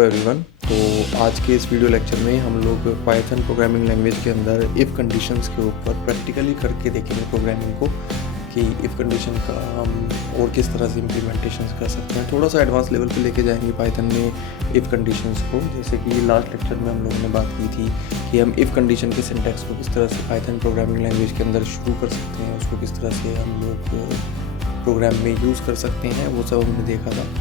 Hello everyone. तो आज के इस वीडियो लेक्चर में हम लोग पाइथन प्रोग्रामिंग लैंग्वेज के अंदर इफ़ कंडीशंस के ऊपर प्रैक्टिकली करके देखेंगे प्रोग्रामिंग को कि इफ़ कंडीशन का हम और किस तरह से इम्प्लीमेंटेशन कर सकते हैं। थोड़ा सा एडवांस लेवल पे लेके जाएंगे पाइथन में इफ़ कंडीशंस को। जैसे कि लास्ट लेक्चर में हम लोगों ने बात की थी कि हम इफ़ कंडीशन के सिंटैक्स को किस तरह से पाइथन प्रोग्रामिंग लैंग्वेज के अंदर शुरू कर सकते हैं, उसको किस तरह से हम लोग प्रोग्राम में यूज़ कर सकते हैं, वो सब हमने देखा था।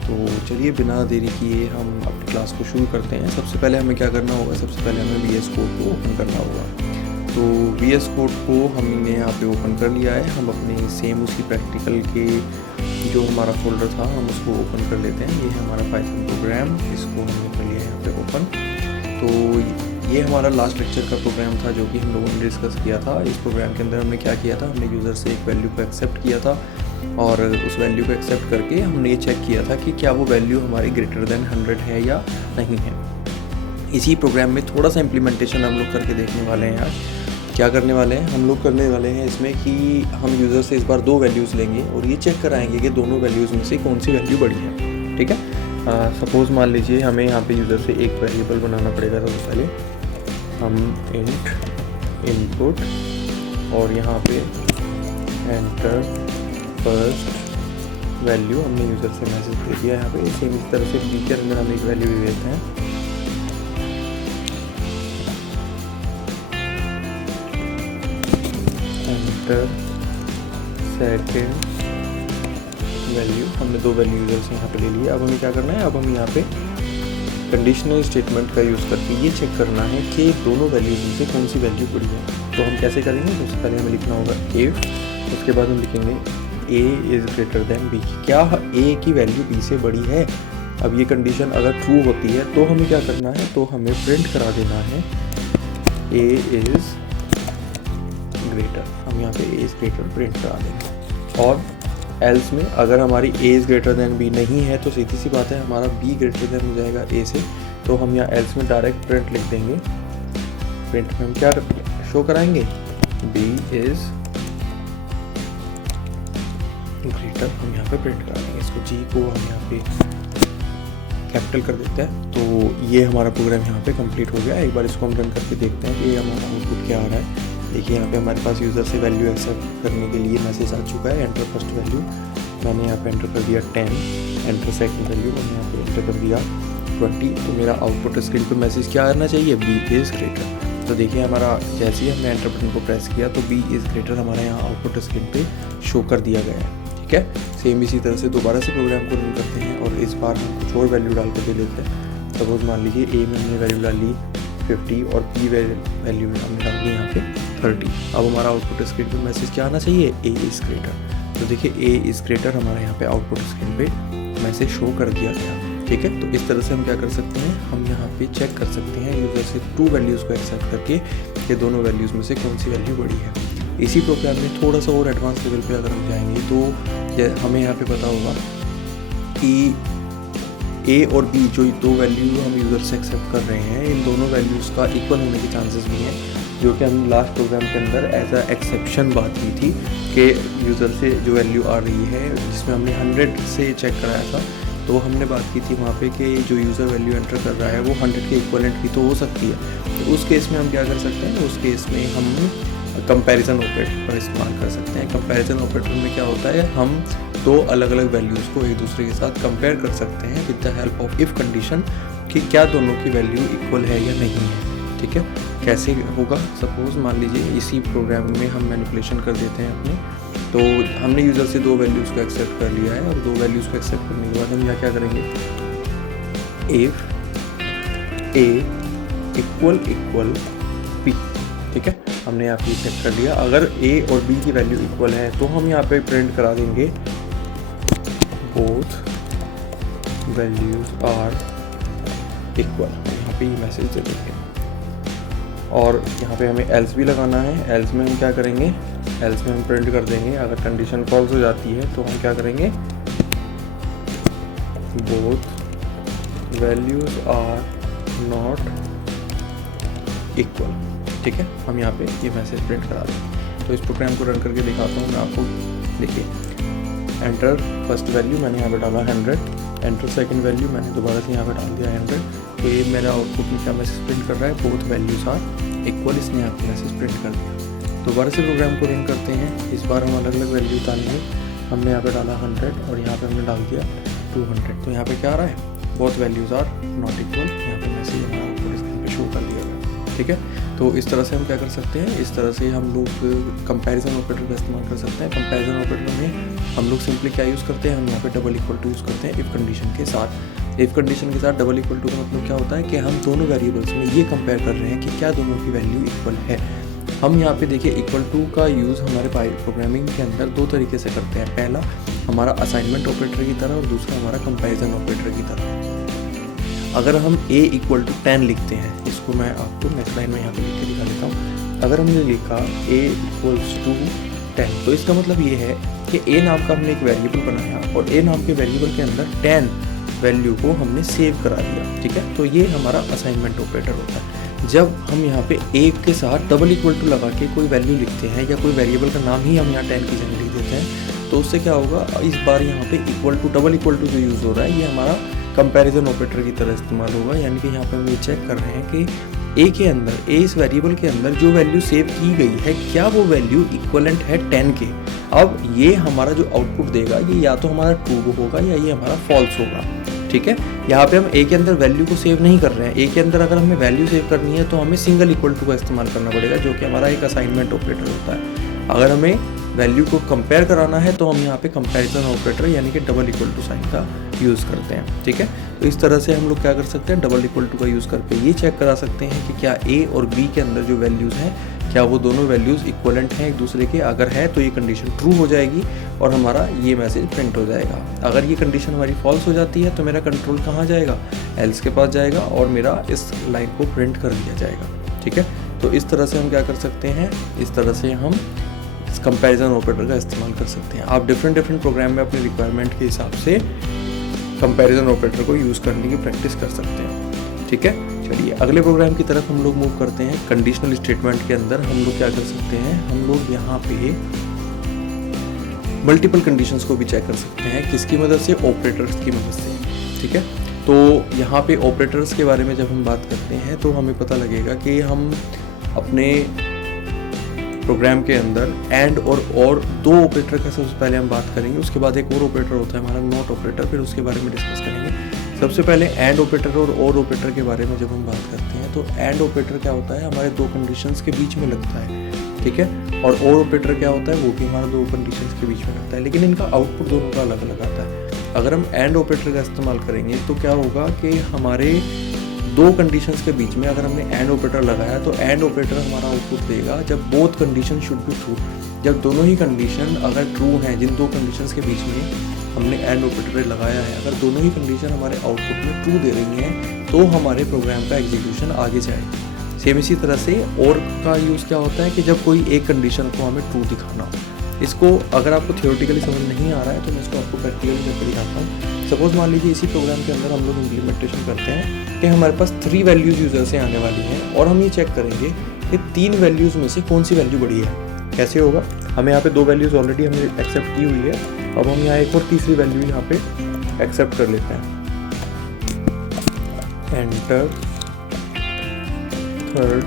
तो चलिए बिना देरी किए हम अपनी क्लास को शुरू करते हैं। सबसे पहले हमें क्या करना होगा, सबसे पहले हमें VS कोड को ओपन करना होगा। तो VS कोड को हमने यहाँ पे ओपन कर लिया है। हम अपने सेम उसी प्रैक्टिकल के जो हमारा फोल्डर था हम उसको ओपन कर लेते हैं। ये है हमारा पाइथन प्रोग्राम, इसको हमने कर लिया है यहाँ पे ओपन। तो ये हमारा लास्ट लेक्चर का प्रोग्राम था जो कि हम लोगों ने डिस्कस किया था। इस प्रोग्राम के अंदर हमने क्या किया था, हमने यूज़र से एक वैल्यू को एक्सेप्ट किया था और उस वैल्यू को एक्सेप्ट करके हमने ये चेक किया था कि क्या वो वैल्यू हमारी ग्रेटर देन 100 है या नहीं है। इसी प्रोग्राम में थोड़ा सा इम्प्लीमेंटेशन हम लोग करके देखने वाले हैं। आज क्या करने वाले हैं, हम लोग करने वाले हैं इसमें कि हम यूज़र से इस बार 2 वैल्यूज़ लेंगे और ये चेक कराएंगे कि दोनों वैल्यूज़ में से कौन सी वैल्यू बड़ी है। ठीक है, सपोज़ मान लीजिए हमें यहाँ पे यूज़र से एक वेरिएबल बनाना पड़ेगा। सबसे पहले हम इंट इनपुट और यहाँ पे एंटर फर्स्ट वैल्यू हमने यूज़र से मैसेज दे दिया। यहाँ पे सेम इस तरह से बी के अंदर हम एक वैल्यू भी देते हैं। एंटर सेकंड वैल्यू, हमने 2 वैल्यू यूज़र से यहाँ पे ले लिया। अब हमें क्या करना है, अब हम यहाँ पे कंडीशनल स्टेटमेंट का यूज़ करके ये चेक करना है कि दोनों वैल्यूज में से कौन सी वैल्यू बड़ी है। तो हम कैसे करेंगे, सबसे पहले हमें लिखना होगा इफ, उसके बाद हम लिखेंगे a is greater than b। क्या a की वैल्यू b से बड़ी है। अब ये कंडीशन अगर ट्रू होती है तो हमें क्या करना है, तो हमें प्रिंट करा देना है a इज़ ग्रेटर। हम यहाँ पे a इज़ ग्रेटर प्रिंट करा देंगे। और एल्स में अगर हमारी a is greater than b नहीं है तो सीधी सी बात है हमारा b ग्रेटर देन हो जाएगा a से। तो हम यहाँ एल्स में डायरेक्ट प्रिंट लिख देंगे। प्रिंट में हम क्या शो कराएंगे, b इज़ ग्रेटर। हम यहाँ पे प्रिंट करेंगे इसको, जी को हम यहाँ पे कैपिटल कर देते हैं। तो ये हमारा प्रोग्राम यहाँ पे कंप्लीट हो गया। एक बार इसको हम रन करके देखते हैं कि ये हमारा आउटपुट क्या आ रहा है। देखिए यहाँ पे हमारे पास यूज़र से वैल्यू एक्सेप्ट करने के लिए मैसेज आ चुका है। एंटर फर्स्ट वैल्यू, मैंने यहाँ पे एंटर कर दिया 10। एंटर सेकंड वैल्यू, मैंने यहाँ पे एंटर कर दिया 20। तो मेरा आउटपुट स्क्रीन पे मैसेज क्या आना चाहिए, b इज़ ग्रेटर। तो देखिए हमारा जैसे ही हमने एंटर बटन को प्रेस किया तो b इज़ ग्रेटर हमारे यहाँ आउटपुट स्क्रीन पे शो कर दिया गया है। ठीक है, सेम इसी तरह से दोबारा से प्रोग्राम को रन करते हैं और इस बार हम कुछ और वैल्यू डाल कर दे लेते हैं। सपोज मान लीजिए a में हमने वैल्यू डाली 50 और b वैल्यू में हमने डाल दी यहाँ पे 30। अब हमारा आउटपुट स्क्रीन पे मैसेज क्या आना चाहिए, a इज़ ग्रेटर। तो देखिए a इज़ ग्रेटर हमारे यहाँ पे आउटपुट स्क्रीन पे मैसेज शो कर दिया गया। ठीक है, तो इस तरह से हम क्या कर सकते हैं, हम यहाँ पे चेक कर सकते हैं यूज़र से 2 वैल्यूज़ को एक्सेप्ट करके कि दोनों वैल्यूज़ में से कौन सी वैल्यू बड़ी है। इसी प्रोग्राम में थोड़ा सा और एडवांस लेवल पे अगर हम जाएंगे तो हमें यहाँ पे पता होगा कि a और b जो 2 वैल्यू हम यूज़र से एक्सेप्ट कर रहे हैं, इन दोनों वैल्यूज़ का इक्वल होने के चांसेस भी हैं, जो कि हम लास्ट प्रोग्राम के अंदर एज अ एक्सेप्शन बात की थी कि यूज़र से जो वैल्यू आ रही है जिसमें हमने 100 से चेक कराया था, तो हमने बात की थी वहाँ पे कि जो यूज़र वैल्यू एंटर कर रहा है वो 100 के इक्वलेंट भी तो हो सकती है। तो उस केस में हम क्या कर सकते हैं, उस केस में हम कंपैरिजन ऑपरेटर का इस्तेमाल कर सकते हैं। कंपैरिजन ऑपरेटर में क्या होता है, हम 2 अलग अलग वैल्यूज़ को एक दूसरे के साथ कंपेयर कर सकते हैं with the help of if condition कि क्या दोनों की वैल्यू इक्वल है या नहीं है। ठीक है, कैसे होगा, सपोज़ मान लीजिए इसी प्रोग्राम में हम मैनिपुलेशन कर देते हैं अपने। तो हमने यूज़र से 2 वैल्यूज़ को एक्सेप्ट कर लिया है और 2 वैल्यूज़ को एक्सेप्ट करने के बाद हम यहाँ क्या करेंगे, इफ़ a इक्वल b। ठीक है, हमने यहाँ पे चेक कर लिया। अगर a और b की वैल्यू इक्वल है तो हम यहाँ पे प्रिंट करा देंगे बोथ वैल्यूज आर इक्वल। यहाँ पे ये मैसेज दे देंगे और यहाँ पे हमें एल्स भी लगाना है। एल्स में हम क्या करेंगे, एल्स में हम प्रिंट कर देंगे अगर कंडीशन फॉल्स हो जाती है तो हम क्या करेंगे, both values are not equal. ठीक है, हम यहाँ पे ये मैसेज प्रिंट करा दें। तो इस प्रोग्राम को रन करके दिखाता हूँ मैं आपको। देखिए एंटर फर्स्ट वैल्यू, मैंने यहाँ पे डाला 100 एंटर सेकंड वैल्यू, मैंने दोबारा से यहाँ पे डाल दिया 100। तो ये मेरा आउटपुट में क्या मैसेज प्रिंट कर रहा है, बोथ वैल्यूज आर इक्वल, इसने यहाँ पे मैसेज प्रिंट कर दिया। दोबारा से प्रोग्राम को रन करते हैं। इस बार हम अलग अलग वैल्यू डालेंगे। हमने यहाँ पे डाला 100 और यहाँ पे हमने डाल दिया 200। तो यहाँ पे क्या आ रहा है, both values are not equal. यहाँ पे मैसेज हमारा आउटपुट स्क्रीन पे शो कर दिया गया। ठीक है, तो इस तरह से हम क्या कर सकते हैं, इस तरह से हम लोग कंपैरिजन ऑपरेटर का इस्तेमाल कर सकते हैं। कंपैरिजन ऑपरेटर में हम लोग सिंपली क्या यूज़ करते हैं, हम यहाँ पे डबल इक्वल टू यूज़ करते हैं इफ़ कंडीशन के साथ। इफ़ कंडीशन के साथ डबल इक्वल टू का मतलब क्या होता है कि हम दोनों वेरिएबल्स में ये कंपेयर कर रहे हैं कि क्या दोनों की वैल्यू इक्वल है। हम यहाँ पे देखिए इक्वल टू का यूज़ हमारे प्रोग्रामिंग के अंदर दो तरीके से करते हैं। पहला हमारा असाइनमेंट ऑपरेटर की तरह और दूसरा हमारा कंपैरिजन ऑपरेटर की तरह। अगर हम a इक्वल टू 10 लिखते हैं, इसको मैं आपको नेक्स्ट लाइन में यहाँ पे लिख के दिखा देता हूँ। अगर हमने लिखा a इक्वल्स टू 10, तो इसका मतलब ये है कि a नाम का हमने एक वेरिएबल बनाया और a नाम के वेरिएबल के अंदर 10 वैल्यू को हमने सेव करा दिया। ठीक है, तो ये हमारा असाइनमेंट ऑपरेटर होता है। जब हम यहाँ पे a के साथ डबल इक्वल टू लगा के कोई वैल्यू लिखते हैं या कोई वेरिएबल का नाम ही हम यहाँ 10 की जगह लिख देते हैं, तो उससे क्या होगा, इस बार यहाँ पे equal to double equal to जो यूज़ हो रहा है ये हमारा कंपैरिजन ऑपरेटर की तरह इस्तेमाल होगा। यानी कि यहाँ पे हम ये चेक कर रहे हैं कि a के अंदर, a इस वेरिएबल के अंदर जो वैल्यू सेव की गई है क्या वो वैल्यू इक्वलेंट है 10 के। अब ये हमारा जो आउटपुट देगा ये या तो हमारा ट्रू होगा या ये हमारा फॉल्स होगा। ठीक है, यहाँ पे हम a के अंदर वैल्यू को सेव नहीं कर रहे हैं। a के अंदर अगर हमें वैल्यू सेव करनी है तो हमें सिंगल इक्वल टू का इस्तेमाल करना पड़ेगा, जो कि हमारा एक असाइनमेंट ऑपरेटर होता है। अगर हमें वैल्यू को कंपेयर कराना है तो हम यहाँ पे कंपैरिजन ऑपरेटर यानी कि डबल इक्वल टू साइन का यूज़ करते हैं। ठीक है, तो इस तरह से हम लोग क्या कर सकते हैं, डबल इक्वल टू का यूज़ करके ये चेक करा सकते हैं कि क्या a और b के अंदर जो वैल्यूज़ हैं क्या वो दोनों वैल्यूज़ इक्वलेंट हैं एक दूसरे के। अगर है तो ये कंडीशन ट्रू हो जाएगी और हमारा ये मैसेज प्रिंट हो जाएगा। अगर ये कंडीशन हमारी फॉल्स हो जाती है तो मेरा कंट्रोल कहाँ जाएगा, एल्स के पास जाएगा और मेरा इस लाइन को प्रिंट कर दिया जाएगा। ठीक है, तो इस तरह से हम क्या कर सकते हैं, इस तरह से हम कंपैरिजन ऑपरेटर का इस्तेमाल कर सकते हैं। आप डिफरेंट प्रोग्राम में अपने रिक्वायरमेंट के हिसाब से कंपैरिजन ऑपरेटर को यूज़ करने की प्रैक्टिस कर सकते हैं। ठीक है, चलिए अगले प्रोग्राम की तरफ हम लोग मूव करते हैं। कंडीशनल स्टेटमेंट के अंदर हम लोग क्या कर सकते हैं, हम लोग यहाँ पे मल्टीपल कंडीशंस को भी चेक कर सकते हैं। किसकी मदद से, ऑपरेटर्स की मदद से। ठीक है, तो यहाँ पे ऑपरेटर्स के बारे में जब हम बात करते हैं तो हमें पता लगेगा कि हम अपने प्रोग्राम के अंदर एंड और दो ऑपरेटर का सबसे पहले हम बात करेंगे। उसके बाद एक और ऑपरेटर होता है हमारा नॉट ऑपरेटर, फिर उसके बारे में डिस्कस करेंगे। सबसे पहले एंड ऑपरेटर और ऑपरेटर के बारे में जब हम बात करते हैं तो एंड ऑपरेटर क्या होता है, हमारे दो कंडीशंस के बीच में लगता है। ठीक है, और ऑपरेटर क्या होता है, वो भी हमारा दो कंडीशंस के बीच में लगता है, लेकिन इनका आउटपुट दोनों का अलग अलग आता है। अगर हम एंड ऑपरेटर का इस्तेमाल करेंगे तो क्या होगा कि हमारे दो कंडीशंस के बीच में अगर हमने एंड ऑपरेटर लगाया तो एंड ऑपरेटर हमारा आउटपुट देगा जब both condition should be true, जब दोनों ही कंडीशन अगर ट्रू हैं, जिन दो कंडीशंस के बीच में हमने एंड ऑपरेटर लगाया है, अगर दोनों ही कंडीशन हमारे आउटपुट में ट्रू दे रही हैं तो हमारे प्रोग्राम का एग्जीक्यूशन आगे जाएगा। सेम इसी तरह से और का यूज़ क्या होता है कि जब कोई एक कंडीशन को हमें ट्रू दिखाना हो। इसको अगर आपको थियोरेटिकली समझ नहीं आ रहा है तो मैं इसको आपको प्रैक्टिकली करके दिखाता हूँ। सपोज मान लीजिए इसी प्रोग्राम के अंदर हम लोग इम्प्लीमेंटेशन करते हैं कि हमारे पास 3 वैल्यूज़ यूज़र से आने वाली हैं और हम ये चेक करेंगे कि 3 वैल्यूज़ में से कौन सी वैल्यू बड़ी है। कैसे होगा, हमें यहाँ पे 2 वैल्यूज़ ऑलरेडी हमने एक्सेप्ट की हुई है, अब हम यहाँ एक और तीसरी वैल्यू यहाँ पे एक्सेप्ट कर लेते हैं। एंटर थर्ड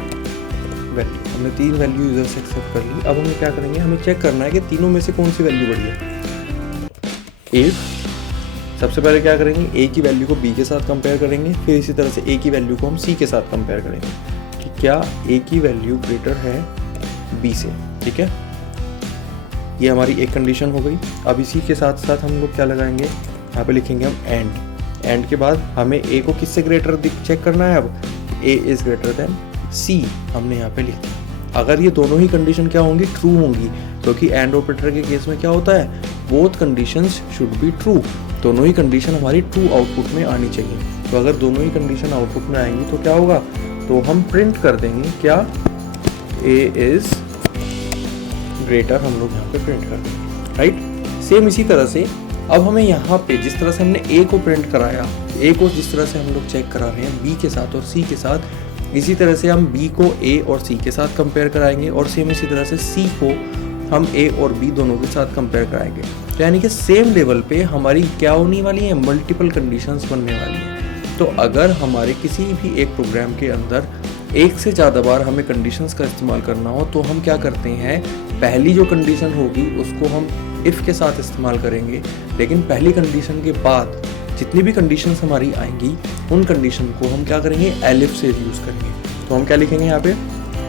वैल्यू, हमने 3 वैल्यू यूज़र से एक्सेप्ट कर ली। अब हमें क्या करेंगे, हमें चेक करना है कि तीनों में से कौन सी वैल्यू बड़ी है। इफ सबसे पहले क्या करेंगे, a की वैल्यू को b के साथ कंपेयर करेंगे, फिर इसी तरह से a की वैल्यू को हम c के साथ कंपेयर करेंगे कि क्या a की वैल्यू ग्रेटर है b से। ठीक है, ये हमारी एक कंडीशन हो गई। अब इसी के साथ साथ हम लोग क्या लगाएंगे, यहाँ पे लिखेंगे हम एंड के बाद हमें a को किससे ग्रेटर चेक करना है। अब a is greater then c हमने यहाँ पे लिख दिया। अगर ये दोनों ही कंडीशन क्या होंगी, ट्रू होंगी, क्योंकि एंड ऑपरेटर के केस में क्या होता है, both conditions should be true, दोनों ही कंडीशन हमारी ट्रू आउटपुट में आनी चाहिए। तो अगर दोनों ही कंडीशन आउटपुट में आएंगी तो क्या होगा, तो हम प्रिंट कर देंगे क्या, a इज ग्रेटर, हम लोग यहाँ पे प्रिंट कर देंगे। राइट, सेम इसी तरह से अब हमें यहाँ पे जिस तरह से हमने a को प्रिंट कराया, a को जिस तरह से हम लोग चेक करा रहे हैं b के साथ और c के साथ, इसी तरह से हम b को a और c के साथ कंपेयर कराएंगे और सेम इसी तरह से c को हम a और b दोनों के साथ कंपेयर कराएंगे। तो यानी कि सेम लेवल पे हमारी क्या होने वाली है, मल्टीपल कंडीशंस बनने वाली हैं। तो अगर हमारे किसी भी एक प्रोग्राम के अंदर एक से ज़्यादा बार हमें कंडीशंस का इस्तेमाल करना हो तो हम क्या करते हैं, पहली जो कंडीशन होगी उसको हम इफ़ के साथ इस्तेमाल करेंगे, लेकिन पहली कंडीशन के बाद जितनी भी कंडीशंस हमारी आएंगी उन कंडीशन को हम क्या करेंगे, एलिफ से यूज़ करेंगे। तो हम क्या लिखेंगे यहाँ पे,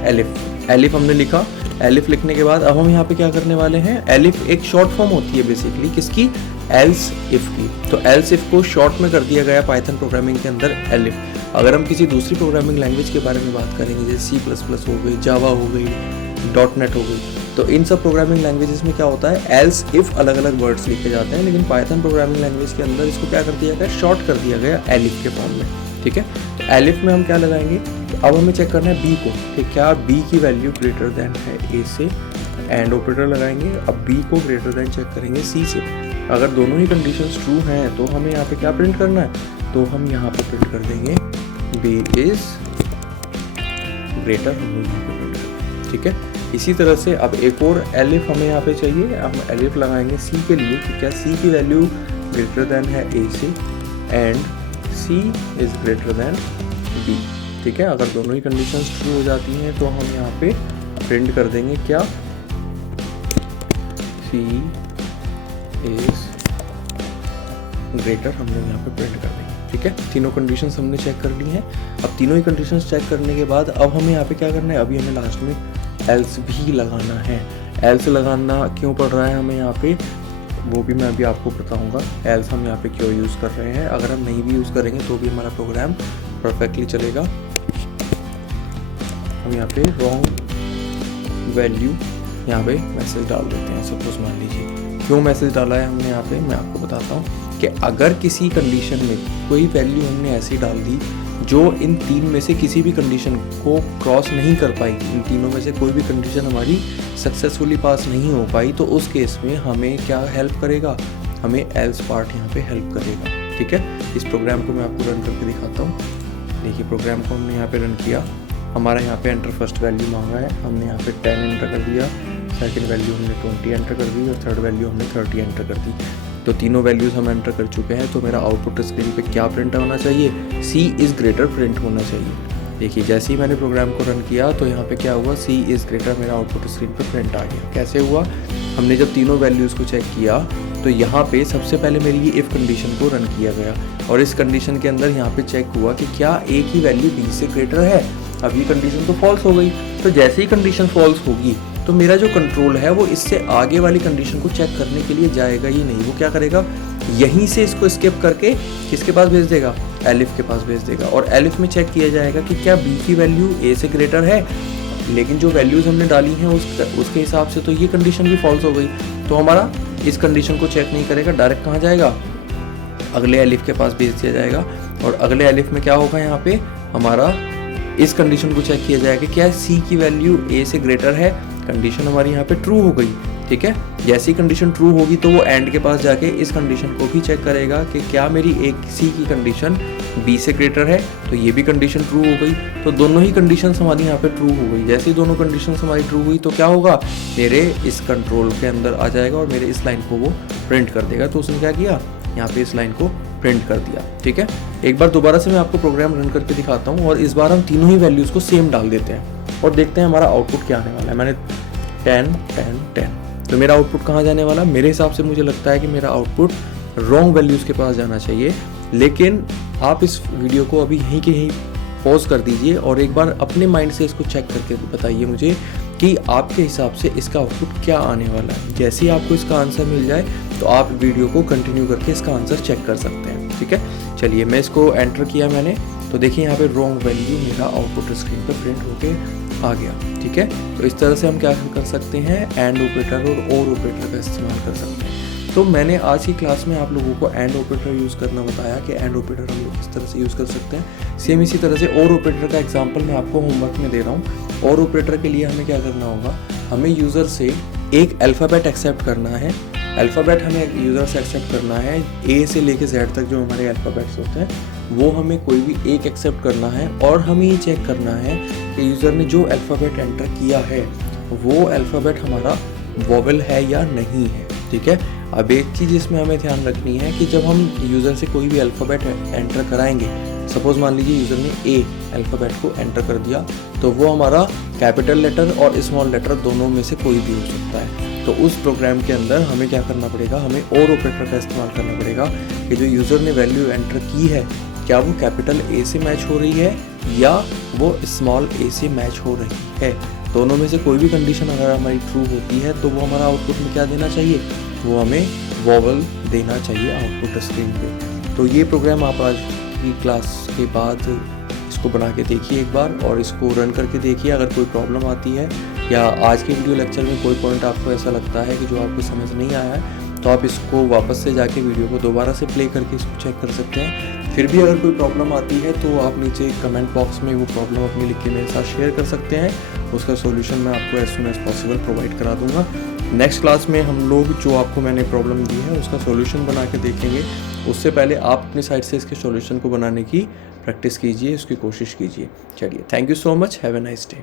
एलिफ। एलिफ हमने लिखा। एलिफ लिखने के बाद अब हम यहाँ पे क्या करने वाले हैं, एलिफ एक शॉर्ट फॉर्म होती है बेसिकली किसकी, एल्स इफ की। तो एल्स इफ को शॉर्ट में कर दिया गया पाइथन प्रोग्रामिंग के अंदर एलिफ। अगर हम किसी दूसरी प्रोग्रामिंग लैंग्वेज के बारे में बात करेंगे, जैसे C++ हो गई, जावा हो गई, .NET हो गई, तो इन सब प्रोग्रामिंग लैंग्वेजेस में क्या होता है, एल्स इफ अलग अलग वर्ड्स लिखे जाते हैं, लेकिन पाइथन प्रोग्रामिंग लैंग्वेज के अंदर इसको क्या कर दिया गया, शॉर्ट कर दिया गया एलिफ के फॉर्म में। ठीक है, तो एलिफ में हम क्या लगाएंगे, तो अब हमें चेक करना है बी को कि क्या बी की वैल्यू ग्रेटर देन है ए से, एंड ऑपरेटर लगाएंगे। अब बी को ग्रेटर देन चेक करेंगे सी से। अगर दोनों ही कंडीशंस ट्रू हैं तो हमें यहाँ पे क्या प्रिंट करना है, तो हम यहाँ पे प्रिंट कर देंगे बी इज ग्रेटर, हम यहाँ पे प्रिंट करेंगे। ठीक है, इसी तरह से अब एक और एलिफ हमें यहाँ पे चाहिए। हम एलिफ लगाएंगे सी के लिए कि क्या सी की वैल्यू ग्रेटर देन है ए से, and C is greater than B. ठीक है, अगर दोनों ही कंडीशंस ट्रू हो जाती हैं तो हम यहाँ पे प्रिंट कर देंगे क्या, सी इज ग्रेटर, हम लोग यहाँ पे प्रिंट कर देंगे। ठीक है, तीनों कंडीशंस हमने चेक कर ली हैं। अब तीनों ही कंडीशंस चेक करने के बाद अब हमें यहाँ पे क्या करना है, अभी हमें लास्ट में एल्स भी लगाना है। एल्स लगाना क्यों पड़ रहा है हमें यहाँ पे, वो भी मैं अभी आपको बताऊंगा। एल्स हम यहाँ पे क्यों यूज़ कर रहे हैं, अगर हम नहीं भी यूज़ करेंगे तो भी हमारा प्रोग्राम परफेक्टली चलेगा। हम यहाँ पे रॉन्ग वैल्यू यहाँ पे मैसेज डाल देते हैं। सपोज मान लीजिए क्यों मैसेज डाला है हमने यहाँ पे, मैं आपको बताता हूँ कि अगर किसी कंडीशन में कोई वैल्यू हमने ऐसी डाल दी जो इन तीन में से किसी भी कंडीशन को क्रॉस नहीं कर पाएगी, इन तीनों में से कोई भी कंडीशन हमारी सक्सेसफुली पास नहीं हो पाई, तो उस केस में हमें क्या हेल्प करेगा, हमें एल्स पार्ट यहाँ पे हेल्प करेगा। ठीक है, इस प्रोग्राम को मैं आपको रन करके दिखाता हूँ। देखिए प्रोग्राम को हमने यहाँ पे रन किया, हमारा यहाँ पे एंटर फर्स्ट वैल्यू मांगा है, हमने यहाँ पे 10 एंटर कर दिया, सेकंड वैल्यू हमने 20 एंटर कर दी और थर्ड वैल्यू हमने 30 एंटर कर दी। तो तीनों वैल्यूज़ हम एंटर कर चुके हैं। तो मेरा आउटपुट स्क्रीन पे क्या प्रिंट होना चाहिए, C इज़ ग्रेटर प्रिंट होना चाहिए। देखिए जैसे ही मैंने प्रोग्राम को रन किया तो यहाँ पे क्या हुआ, C इज़ ग्रेटर मेरा आउटपुट स्क्रीन पे प्रिंट आ गया। कैसे हुआ, हमने जब तीनों वैल्यूज़ को चेक किया तो यहाँ पे सबसे पहले मेरी ये इफ़ कंडीशन को रन किया गया और इस कंडीशन के अंदर यहाँ पे चेक हुआ कि क्या A की वैल्यू B से ग्रेटर है। अब ये कंडीशन तो फॉल्स हो गई, तो जैसे ही कंडीशन फॉल्स होगी तो मेरा जो कंट्रोल है वो इससे आगे वाली कंडीशन को चेक करने के लिए जाएगा ही नहीं। वो क्या करेगा, यहीं से इसको स्किप करके किसके पास भेज देगा, एलिफ के पास भेज देगा और एलिफ में चेक किया जाएगा कि क्या बी की वैल्यू ए से ग्रेटर है। लेकिन जो वैल्यूज़ हमने डाली हैं उसके हिसाब से तो ये कंडीशन भी फॉल्स हो गई, तो हमारा इस कंडीशन को चेक नहीं करेगा, डायरेक्ट कहाँ जाएगा, अगले एलिफ के पास भेज दिया जाएगा। और अगले एलिफ में क्या होगा, यहाँ पे हमारा इस कंडीशन को चेक किया जाएगा क्या सी की वैल्यू ए से ग्रेटर है। कंडीशन हमारी यहाँ पे ट्रू हो गई। ठीक है, जैसी कंडीशन ट्रू होगी तो वो एंड के पास जाके इस कंडीशन को भी चेक करेगा कि क्या मेरी एक सी की कंडीशन बी से ग्रेटर है, तो ये भी कंडीशन ट्रू हो गई। तो दोनों ही कंडीशंस हमारी यहाँ पे ट्रू हो गई। जैसे ही दोनों कंडीशंस हमारी ट्रू हुई तो क्या होगा, मेरे इस कंट्रोल के अंदर आ जाएगा और मेरे इस लाइन को वो प्रिंट कर देगा। तो उसने क्या किया, यहाँ पे इस लाइन को प्रिंट कर दिया। ठीक है, एक बार दोबारा से मैं आपको प्रोग्राम रन करके दिखाता हूँ और इस बार हम तीनों ही वैल्यूज़ को सेम डाल देते हैं और देखते हैं हमारा आउटपुट क्या आने वाला है। मैंने 10 10 10, तो मेरा आउटपुट कहाँ जाने वाला, मेरे हिसाब से मुझे लगता है कि मेरा आउटपुट रॉन्ग वैल्यूज़ के पास जाना चाहिए। लेकिन आप इस वीडियो को अभी यहीं के यहीं पॉज कर दीजिए और एक बार अपने माइंड से इसको चेक करके बताइए मुझे कि आपके हिसाब से इसका आउटपुट क्या आने वाला है। जैसे ही आपको इसका आंसर मिल जाए तो आप वीडियो को कंटिन्यू करके इसका आंसर चेक कर सकते हैं। ठीक है, चलिए मैं इसको एंटर किया मैंने, तो देखिए यहाँ पे रॉन्ग वैल्यू मेरा आउटपुट स्क्रीन पर प्रिंट होके आ गया। ठीक है, तो इस तरह से हम क्या कर सकते हैं, एंड ऑपरेटर और ऑपरेटर का इस्तेमाल कर सकते हैं। तो मैंने आज की क्लास में आप लोगों को एंड ऑपरेटर यूज़ करना बताया कि एंड ऑपरेटर हम लोग किस तरह से यूज़ कर सकते हैं। सेम इसी तरह से और ऑपरेटर का एग्जांपल मैं आपको होमवर्क में दे रहा हूँ। और ऑपरेटर के लिए हमें क्या करना होगा, हमें यूज़र से एक अल्फ़ाबेट एक्सेप्ट करना है। अल्फ़ाबेट हमें यूज़र से एक्सेप्ट करना है, ए से लेके जेड तक जो हमारे अल्फ़ाबेट्स होते हैं वो हमें कोई भी एक एक्सेप्ट करना है और हमें ये चेक करना है कि यूज़र ने जो अल्फ़ाबेट एंटर किया है वो अल्फ़ाबेट हमारा वोवेल है या नहीं है। ठीक है, अब एक चीज़ इसमें हमें ध्यान रखनी है कि जब हम यूज़र से कोई भी अल्फ़ाबेट एंटर कराएंगे, सपोज़ मान लीजिए यूज़र ने ए अल्फ़ाबेट को एंटर कर दिया, तो वो हमारा कैपिटल लेटर और स्मॉल लेटर दोनों में से कोई भी हो सकता है। तो उस प्रोग्राम के अंदर हमें क्या करना पड़ेगा, हमें और ऑपरेटर का इस्तेमाल करना पड़ेगा कि जो यूज़र ने वैल्यू एंटर की है क्या वो कैपिटल ए से मैच हो रही है या वो स्मॉल ए से मैच हो रही है। दोनों में से कोई भी कंडीशन अगर हमारी ट्रू होती है तो वो हमारा आउटपुट में क्या देना चाहिए, वो हमें वोवल देना चाहिए आउटपुट स्क्रीन पे। तो ये प्रोग्राम आप आज की क्लास के बाद इसको बना के देखिए एक बार और इसको रन करके देखिए। अगर कोई प्रॉब्लम आती है या आज के वीडियो लेक्चर में कोई पॉइंट आपको ऐसा लगता है कि जो आपको समझ नहीं आया है, तो आप इसको वापस से जाके वीडियो को दोबारा से प्ले करके इसको चेक कर सकते हैं। फिर भी अगर कोई प्रॉब्लम आती है तो आप नीचे कमेंट बॉक्स में वो प्रॉब्लम अपनी लिख के मेरे साथ शेयर कर सकते हैं। उसका सॉल्यूशन मैं आपको as soon as possible provide करा दूंगा। नेक्स्ट क्लास में हम लोग जो आपको मैंने प्रॉब्लम दी है उसका सॉल्यूशन बना के देखेंगे। उससे पहले आप अपनी साइड से इसके सॉल्यूशन को बनाने की प्रैक्टिस कीजिए, उसकी कोशिश कीजिए। चलिए, thank you so much, have a nice day.